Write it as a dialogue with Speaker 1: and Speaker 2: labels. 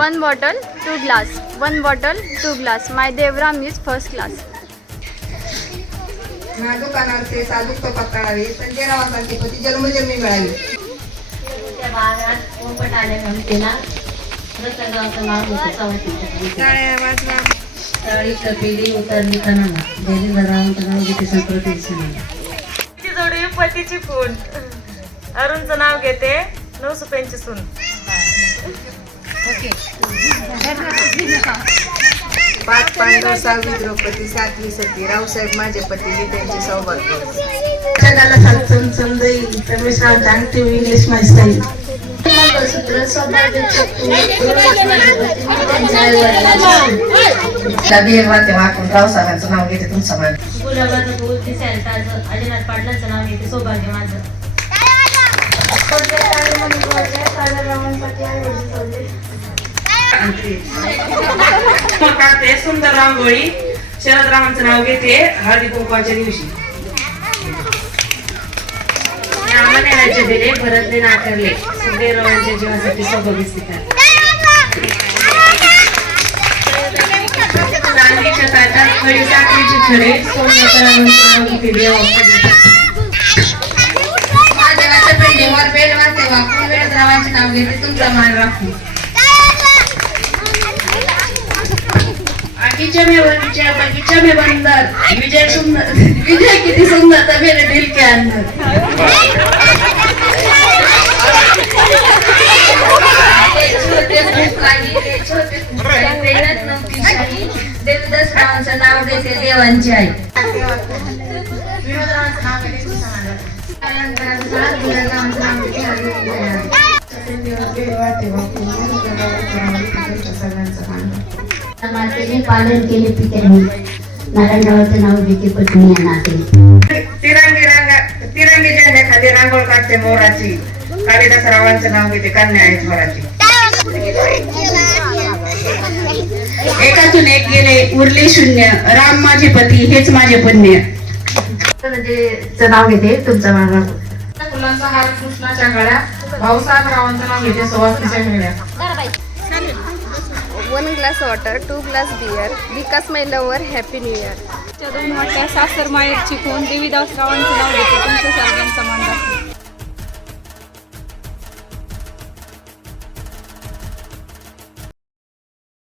Speaker 1: One bottle two glass one bottle two glass my Devram is first class
Speaker 2: Sanjay रावासारखे पती जन्मजन्मी मिळावी
Speaker 3: तळी कपिली उतरली नाव घेते संस्कृती
Speaker 4: जोडी पतीची खून अरुणचं नाव घेते नऊ सुपेंची सून.
Speaker 2: पाच पांडव सहावी द्रौपदी सातवी सती. रावसाहेब माझे पती त्यांचे सौभाग्य
Speaker 5: समजेल इंग्लिश माय स्टाईल
Speaker 3: मंगळसूत्र सौभाग्य
Speaker 5: रावसाहेबांचं नाव घेते तुमचं मान
Speaker 3: गुलाबाचं फूल दिसायला ताजं अजिनाथ पाटलांचं नाव घेते सौभाग्य माझं.
Speaker 4: काढते सुंदर रांगोळी. शरदरावांचं नाव घेते. हळदी कुंकवाच्या दिवशी.
Speaker 3: राज्य दिले भरतने नाकारले. सुखदेवरावांच्या जीवासाठी सोबत स्वीकार चांदीच्या ताटात खडी साखरेचे खडे सोमनाथरावांचं नाव घेते देवा
Speaker 2: महादेवाच्या नाव घेते. तुमचा मान राखू
Speaker 5: आगीच्या में बगीचा में बंदर विजय सुंदर विजय किती सुंदर था मेरे दिल के अंदर
Speaker 3: देवदास रावांचं नाव घेते देवांची आई
Speaker 2: मान
Speaker 3: मातेने पालन केले पित्यांनी नारायणरावाचं नाव घेते पत्नी या नाते.
Speaker 2: तिरंगी रांगा तिरंगी झेंड्याखाली रांगोळ काढते मोराची. नाव घेते कन्या आहे स्वराची
Speaker 5: एकातून एक गेले उरले शून्य. राम माझे पती हेच माझे पुण्य.
Speaker 3: नाव घेते तुमचा
Speaker 2: फुलांचा हार कृष्णाच्या गळ्या भाऊसाहेब रावांचं नाव घेते सुवासिनीच्या मेळ्या
Speaker 1: one glass water two glass beer Vikas my lover happy new year
Speaker 6: दोन वाट्या सासर माहेरची खून देवीदास रावांचं नाव घेते. तुमच्या सर्वांचा मान राखते